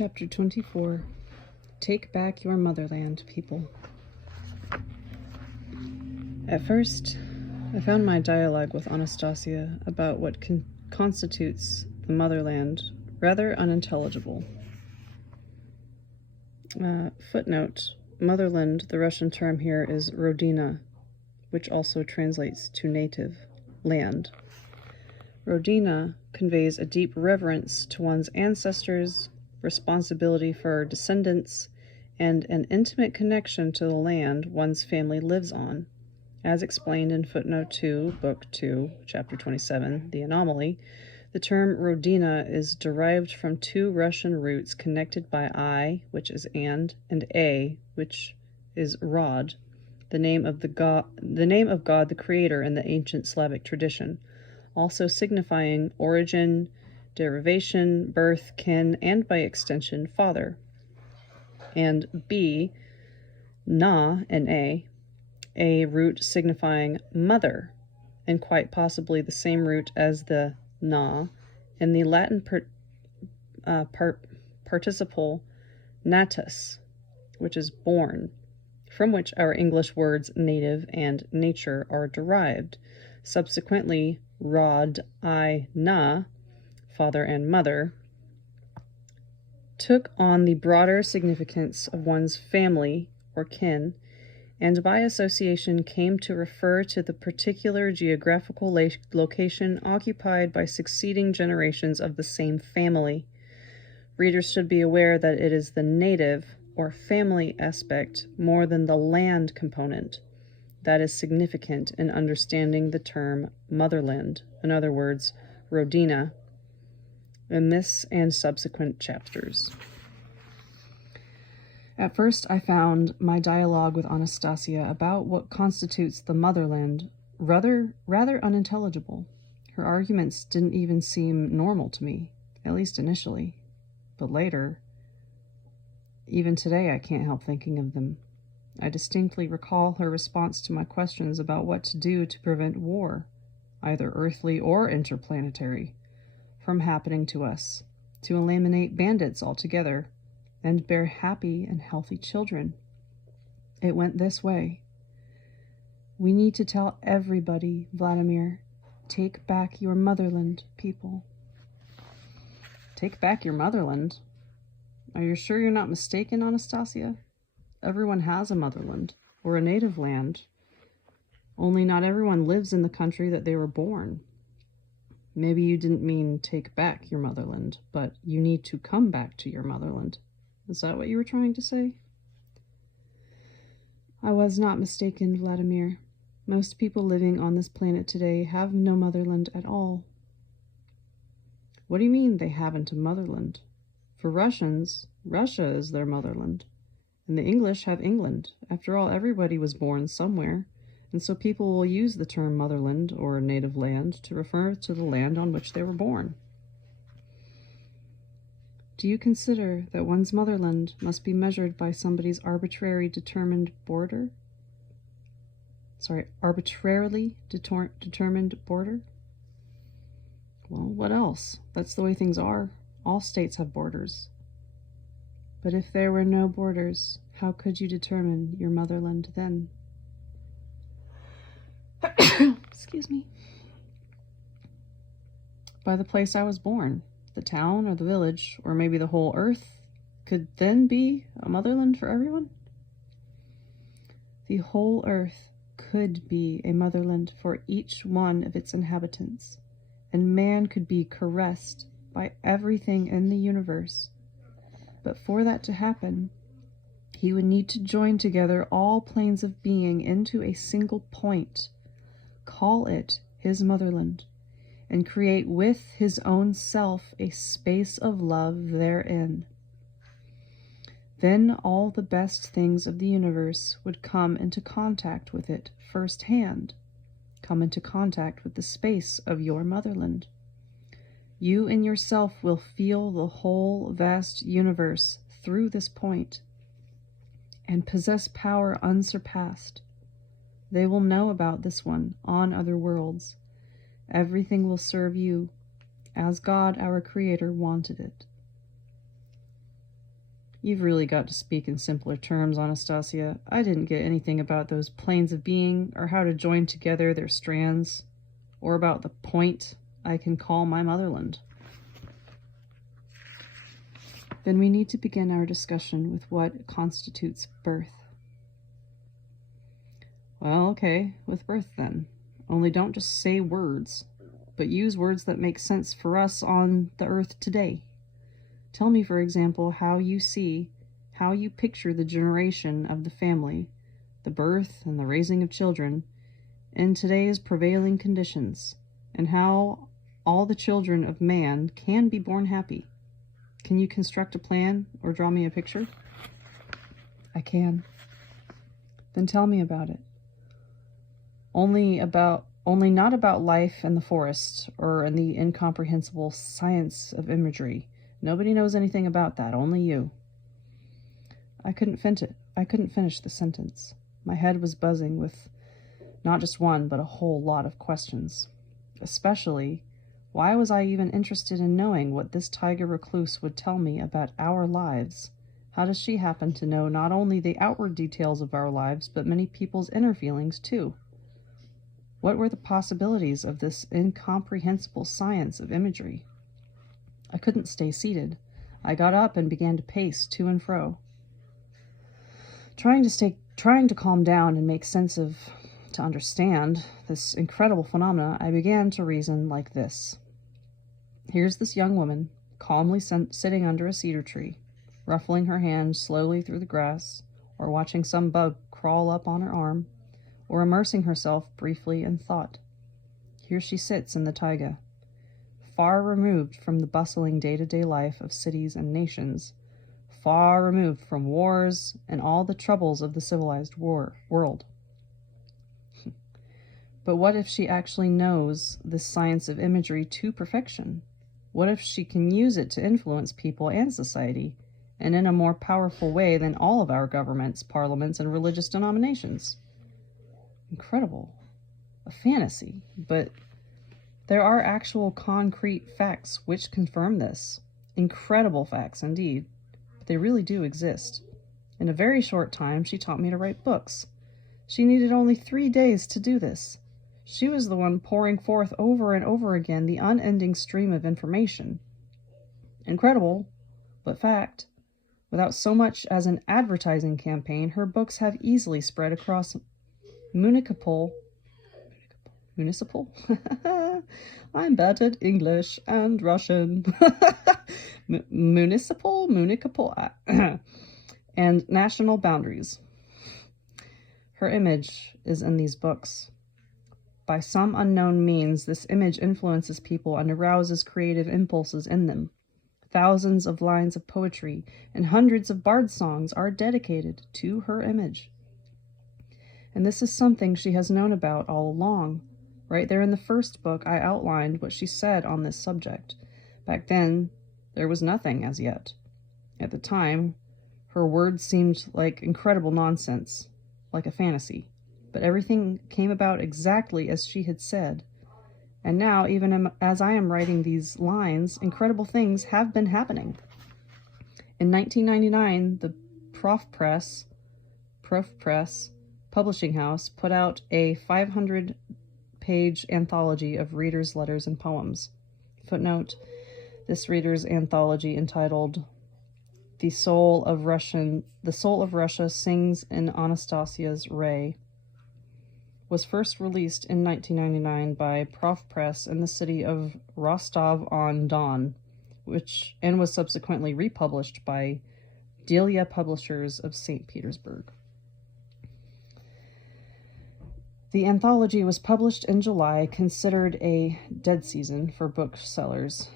Chapter 24. Take back your motherland, people. At first, I found my dialogue with Anastasia about what constitutes the motherland rather unintelligible. Footnote: motherland, the Russian term here is rodina, which also translates to native land. Rodina conveys a deep reverence to one's ancestors, responsibility for descendants, and an intimate connection to the land one's family lives on. As explained in footnote 2, book 2, chapter 27, The Anomaly, the term rodina is derived from two Russian roots connected by I, which is and a, which is rod, the name of God the Creator in the ancient Slavic tradition, also signifying origin, derivation, birth, kin, and by extension, father. And B, na, a root signifying mother, and quite possibly the same root as the na in the Latin participle natus, which is born, from which our English words native and nature are derived. Subsequently, rod, na, father and mother, took on the broader significance of one's family or kin, and by association came to refer to the particular geographical location occupied by succeeding generations of the same family. Readers should be aware that it is the native or family aspect more than the land component that is significant in understanding the term motherland, in other words, rodina, in this and subsequent chapters. At first, I found my dialogue with Anastasia about what constitutes the motherland rather unintelligible. Her arguments didn't even seem normal to me, at least initially. But later, even today, I can't help thinking of them. I distinctly recall her response to my questions about what to do to prevent war, either earthly or interplanetary, from happening to us, to eliminate bandits altogether, and bear happy and healthy children. It went this way. We need to tell everybody, Vladimir, take back your motherland, people. Take back your motherland? Are you sure you're not mistaken, Anastasia? Everyone has a motherland, or a native land. Only not everyone lives in the country that they were born. Maybe you didn't mean take back your motherland, but you need to come back to your motherland. Is that what you were trying to say? I was not mistaken, Vladimir. Most people living on this planet today have no motherland at all. What do you mean they haven't a motherland? For Russians, Russia is their motherland. And the English have England. After all, everybody was born somewhere, and so people will use the term motherland or native land to refer to the land on which they were born. Do you consider that one's motherland must be measured by somebody's arbitrarily determined border? Well, what else? That's the way things are. All states have borders. But if there were no borders, how could you determine your motherland then? Excuse me. By the place I was born. The town or the village, or maybe the whole earth, could then be a motherland for everyone? The whole earth could be a motherland for each one of its inhabitants, and man could be caressed by everything in the universe. But for that to happen, he would need to join together all planes of being into a single point, call it his motherland, and create with his own self a space of love therein. Then all the best things of the universe would come into contact with it firsthand, come into contact with the space of your motherland. You in yourself will feel the whole vast universe through this point, and possess power unsurpassed. They will know about this one on other worlds. Everything will serve you, as God, our Creator, wanted it. You've really got to speak in simpler terms, Anastasia. I didn't get anything about those planes of being, or how to join together their strands, or about the point I can call my motherland. Then we need to begin our discussion with what constitutes birth. Well, okay, with birth then. Only don't just say words, but use words that make sense for us on the earth today. Tell me, for example, how you picture the generation of the family, the birth and the raising of children, in today's prevailing conditions, and how all the children of man can be born happy. Can you construct a plan or draw me a picture? I can. Then tell me about it. Only not about life in the forest or in the incomprehensible science of imagery. Nobody knows anything about that, only you. I couldn't finish the sentence. My head was buzzing with not just one, but a whole lot of questions. Especially, why was I even interested in knowing what this tiger recluse would tell me about our lives? How does she happen to know not only the outward details of our lives, but many people's inner feelings too? What were the possibilities of this incomprehensible science of imagery? I couldn't stay seated. I got up and began to pace to and fro. Trying to calm down and make sense of, to understand this incredible phenomena, I began to reason like this. Here's this young woman, calmly sitting under a cedar tree, ruffling her hand slowly through the grass, or watching some bug crawl up on her arm, or immersing herself briefly in thought. Here she sits in the taiga, far removed from the bustling day-to-day life of cities and nations, far removed from wars and all the troubles of the civilized world. But what if she actually knows this science of imagery to perfection? What if she can use it to influence people and society, and in a more powerful way than all of our governments, parliaments, and religious denominations? Incredible. A fantasy, but there are actual concrete facts which confirm this. Incredible facts indeed, but they really do exist. In a very short time, she taught me to write books. She needed only 3 days to do this. She was the one pouring forth over and over again the unending stream of information. Incredible, but fact. Without so much as an advertising campaign, her books have easily spread across municipal? I'm bad at English and Russian. Municipal, and national boundaries. Her image is in these books. By some unknown means, this image influences people and arouses creative impulses in them. Thousands of lines of poetry and hundreds of bard songs are dedicated to her image. And this is something she has known about all along. Right there in the first book, I outlined what she said on this subject. Back then, there was nothing as yet. At the time, her words seemed like incredible nonsense, like a fantasy. But everything came about exactly as she had said. And now, even as I am writing these lines, incredible things have been happening. In 1999, the Prof Press publishing house put out a 500-page anthology of readers' letters and poems. Footnote, this readers' anthology entitled The Soul of Russia Sings in Anastasia's Ray was first released in 1999 by Prof Press in the city of Rostov-on-Don, and was subsequently republished by Delia Publishers of St. Petersburg. The anthology was published in July, considered a dead season for booksellers,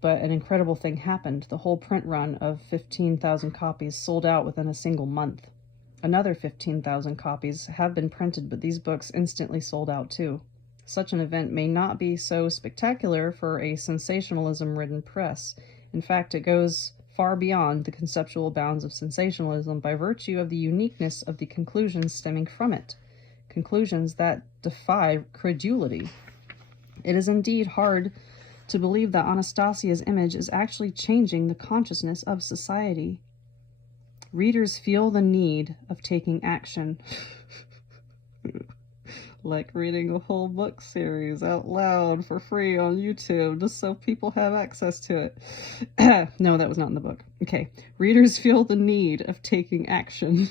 but an incredible thing happened. The whole print run of 15,000 copies sold out within a single month. Another 15,000 copies have been printed, but these books instantly sold out too. Such an event may not be so spectacular for a sensationalism-ridden press. In fact, it goes far beyond the conceptual bounds of sensationalism by virtue of the uniqueness of the conclusions stemming from it. Conclusions that defy credulity. It is indeed hard to believe that Anastasia's image is actually changing the consciousness of society. Readers feel the need of taking action. Like reading a whole book series out loud for free on YouTube just so people have access to it. No, that was not in the book. Okay. Readers feel the need of taking action.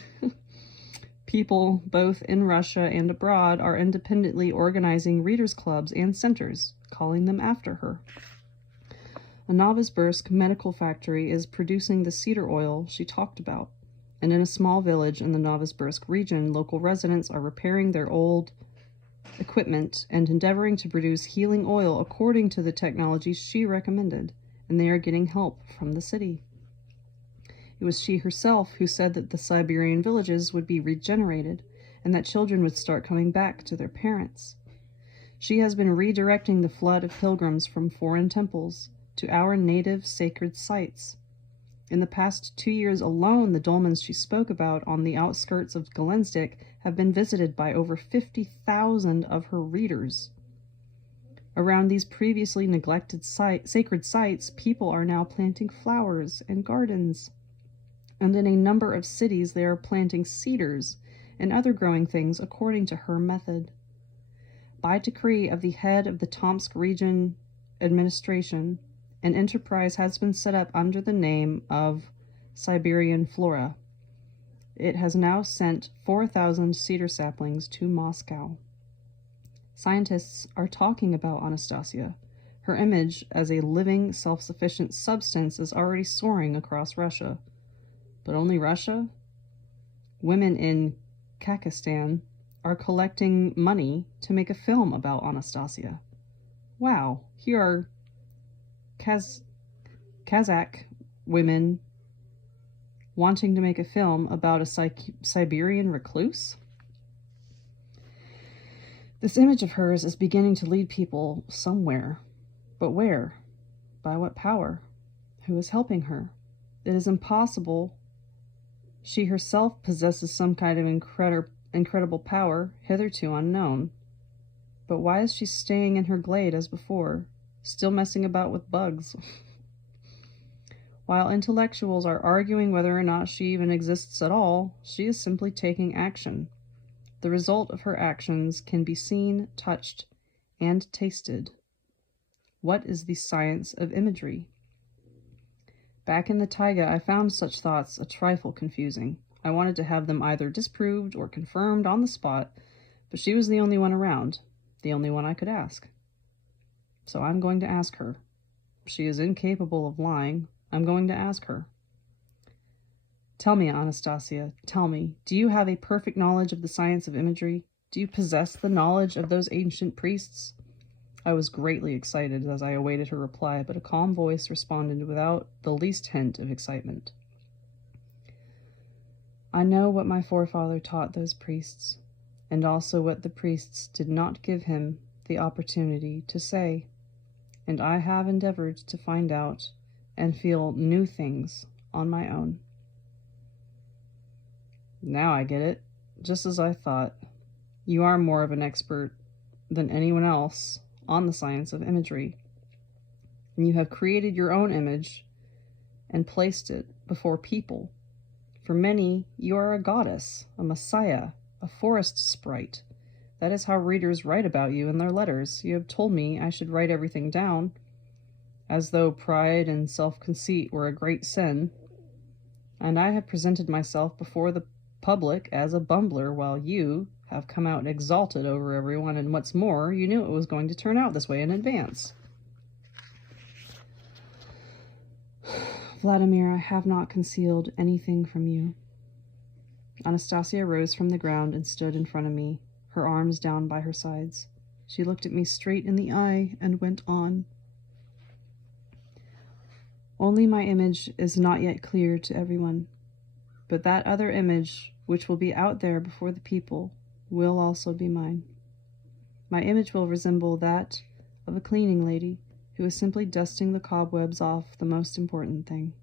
People, both in Russia and abroad, are independently organizing readers' clubs and centers, calling them after her. A Novosibirsk medical factory is producing the cedar oil she talked about, and in a small village in the Novosibirsk region, local residents are repairing their old equipment and endeavoring to produce healing oil according to the technologies she recommended, and they are getting help from the city. It was she herself who said that the Siberian villages would be regenerated and that children would start coming back to their parents. She has been redirecting the flood of pilgrims from foreign temples to our native sacred sites. In the past 2 years alone, the dolmens she spoke about on the outskirts of Galensdik have been visited by over 50,000 of her readers. Around these previously neglected sacred sites, people are now planting flowers and gardens. And in a number of cities, they are planting cedars and other growing things according to her method. By decree of the head of the Tomsk region administration, an enterprise has been set up under the name of Siberian Flora. It has now sent 4,000 cedar saplings to Moscow. Scientists are talking about Anastasia. Her image as a living, self-sufficient substance is already soaring across Russia. But only Russia? Women in Kakistan are collecting money to make a film about Anastasia. Wow, here are Kazakh women wanting to make a film about a Siberian recluse? This image of hers is beginning to lead people somewhere. But where? By what power? Who is helping her? It is impossible. She herself possesses some kind of incredible power, hitherto unknown. But why is she staying in her glade as before, still messing about with bugs? While intellectuals are arguing whether or not she even exists at all, she is simply taking action. The result of her actions can be seen, touched, and tasted. What is the science of imagery? Back in the taiga, I found such thoughts a trifle confusing. I wanted to have them either disproved or confirmed on the spot, but she was the only one around, the only one I could ask. So I'm going to ask her. She is incapable of lying. I'm going to ask her. Tell me, Anastasia, tell me, do you have a perfect knowledge of the science of imagery? Do you possess the knowledge of those ancient priests? I was greatly excited as I awaited her reply, but a calm voice responded without the least hint of excitement. I know what my forefather taught those priests, and also what the priests did not give him the opportunity to say, and I have endeavored to find out and feel new things on my own. Now I get it, just as I thought. You are more of an expert than anyone else on the science of imagery. And you have created your own image and placed it before people. For many, you are a goddess, a messiah, a forest sprite. That is how readers write about you in their letters. You have told me I should write everything down, as though pride and self-conceit were a great sin. And I have presented myself before the public as a bumbler, while you have come out exalted over everyone, and what's more, you knew it was going to turn out this way in advance. Vladimir, I have not concealed anything from you. Anastasia rose from the ground and stood in front of me, her arms down by her sides. She looked at me straight in the eye and went on. Only my image is not yet clear to everyone, but that other image, which will be out there before the people, will also be mine. My image will resemble that of a cleaning lady who is simply dusting the cobwebs off the most important thing.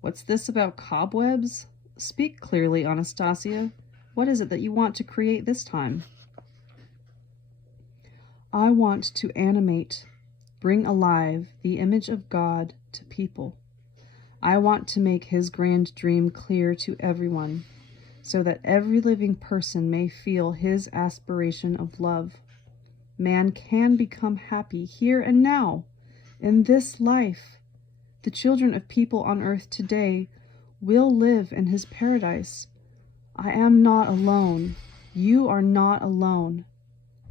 What's this about cobwebs? Speak clearly, Anastasia. What is it that you want to create this time? I want to animate, bring alive the image of God to people. I want to make his grand dream clear to everyone, so that every living person may feel his aspiration of love. Man can become happy here and now, in this life. The children of people on earth today will live in his paradise. I am not alone. You are not alone.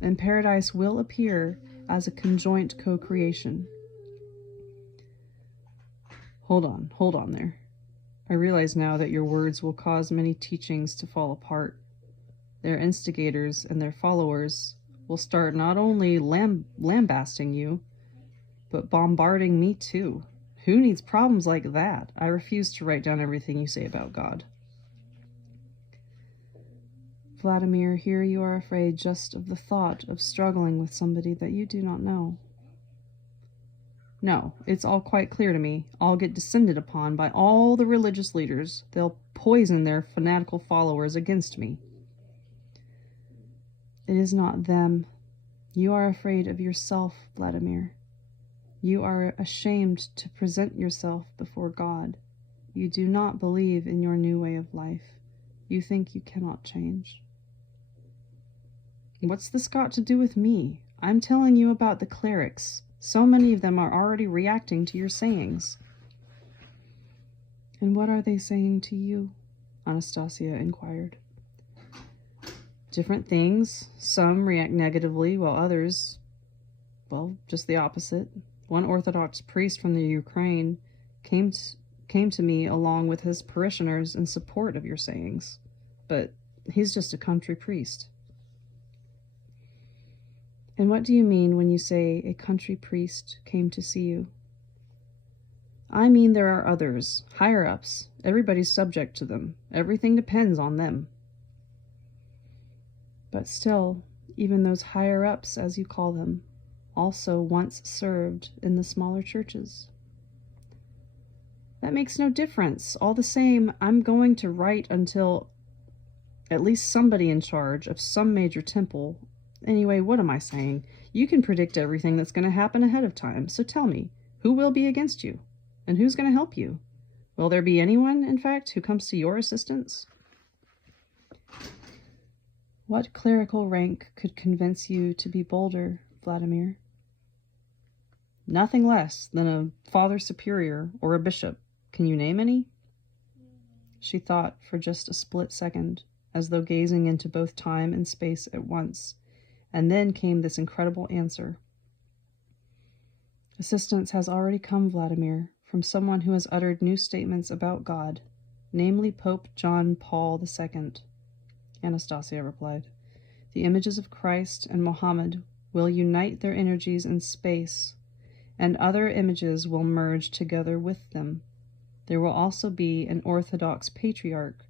And paradise will appear as a conjoint co-creation. Hold on there. I realize now that your words will cause many teachings to fall apart. Their instigators and their followers will start not only lambasting you, but bombarding me too. Who needs problems like that? I refuse to write down everything you say about God. Vladimir, here you are afraid just of the thought of struggling with somebody that you do not know. No, it's all quite clear to me. I'll get descended upon by all the religious leaders. They'll poison their fanatical followers against me. It is not them. You are afraid of yourself, Vladimir. You are ashamed to present yourself before God. You do not believe in your new way of life. You think you cannot change. What's this got to do with me? I'm telling you about the clerics. So many of them are already reacting to your sayings. And what are they saying to you? Anastasia inquired. Different things. Some react negatively, while others, well, just the opposite. One Orthodox priest from the Ukraine came to me along with his parishioners in support of your sayings, but he's just a country priest. And what do you mean when you say a country priest came to see you? I mean there are others, higher-ups. Everybody's subject to them. Everything depends on them. But still, even those higher-ups, as you call them, also once served in the smaller churches. That makes no difference. All the same, I'm going to write until at least somebody in charge of some major temple. Anyway, what am I saying? You can predict everything that's going to happen ahead of time, so tell me, who will be against you? And who's going to help you? Will there be anyone, in fact, who comes to your assistance? What clerical rank could convince you to be bolder, Vladimir? Nothing less than a father superior or a bishop. Can you name any? She thought for just a split second, as though gazing into both time and space at once, and then came this incredible answer. Assistance has already come, Vladimir, from someone who has uttered new statements about God, namely Pope John Paul II. Anastasia replied. The images of Christ and Mohammed will unite their energies in space, and other images will merge together with them. There will also be an Orthodox patriarch,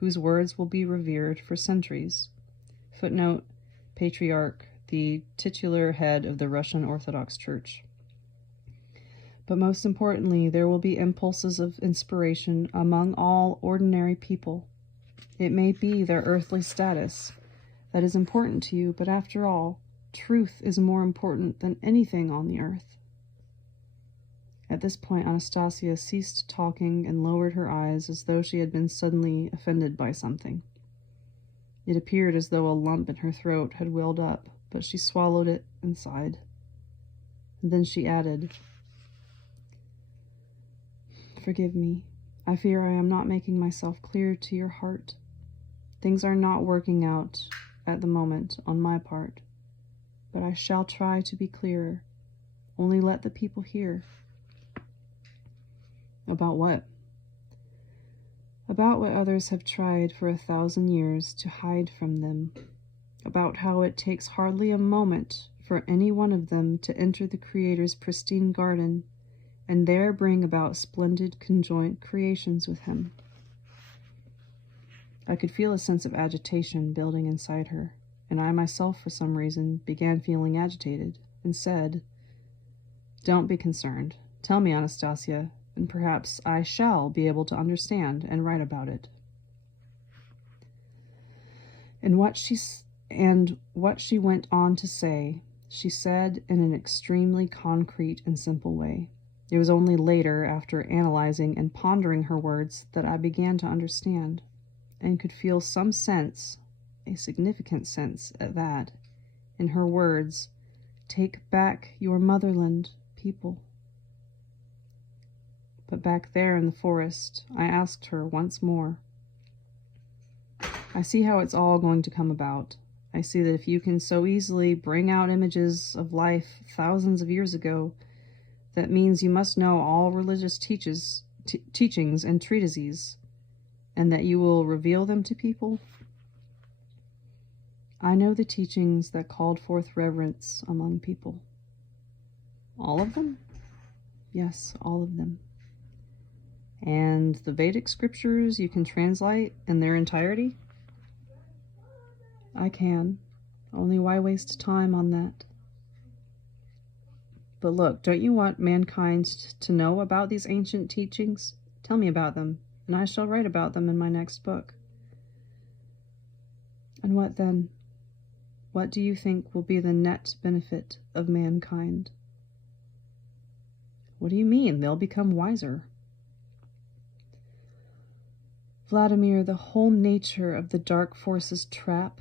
whose words will be revered for centuries. Footnote, patriarch, the titular head of the Russian Orthodox Church. But most importantly, there will be impulses of inspiration among all ordinary people. It may be their earthly status that is important to you, but after all, truth is more important than anything on the earth. At this point, Anastasia ceased talking and lowered her eyes as though she had been suddenly offended by something. It appeared as though a lump in her throat had welled up, but she swallowed it and sighed. And then she added, Forgive me. I fear I am not making myself clear to your heart. Things are not working out at the moment on my part, but I shall try to be clearer. Only let the people hear. About what? About what others have tried for 1,000 years to hide from them. About how it takes hardly a moment for any one of them to enter the Creator's pristine garden and there bring about splendid conjoint creations with him. I could feel a sense of agitation building inside her, and I myself, for some reason, began feeling agitated and said, Don't be concerned. Tell me, Anastasia, and perhaps I shall be able to understand and write about it. And what she went on to say, she said in an extremely concrete and simple way. It was only later, after analyzing and pondering her words, that I began to understand, and could feel some sense, a significant sense at that, in her words, "Take back your motherland, people." But back there in the forest, I asked her once more, "I see how it's all going to come about. I see that if you can so easily bring out images of life thousands of years ago, that means you must know all religious teachings and treatises, and that you will reveal them to people." "I know the teachings that called forth reverence among people." "All of them?" "Yes, all of them." "And the Vedic scriptures you can translate in their entirety?" "I can. Only why waste time on that?" "But look, don't you want mankind to know about these ancient teachings? Tell me about them, and I shall write about them in my next book." "And what then? What do you think will be the net benefit of mankind?" "What do you mean? They'll become wiser." "Vladimir, the whole nature of the dark forces' trap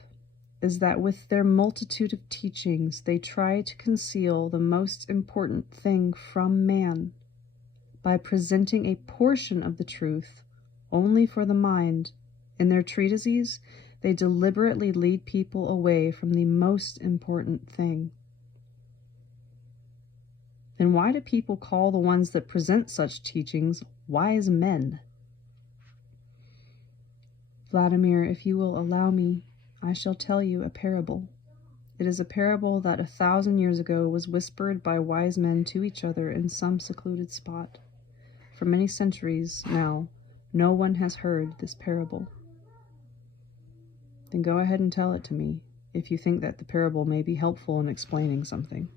is that with their multitude of teachings they try to conceal the most important thing from man by presenting a portion of the truth only for the mind. In their treatises, they deliberately lead people away from the most important thing." "Then why do people call the ones that present such teachings wise men?" "Vladimir, if you will allow me, I shall tell you a parable. It is a parable that 1,000 years ago was whispered by wise men to each other in some secluded spot. For many centuries now, no one has heard this parable." "Then go ahead and tell it to me, if you think that the parable may be helpful in explaining something."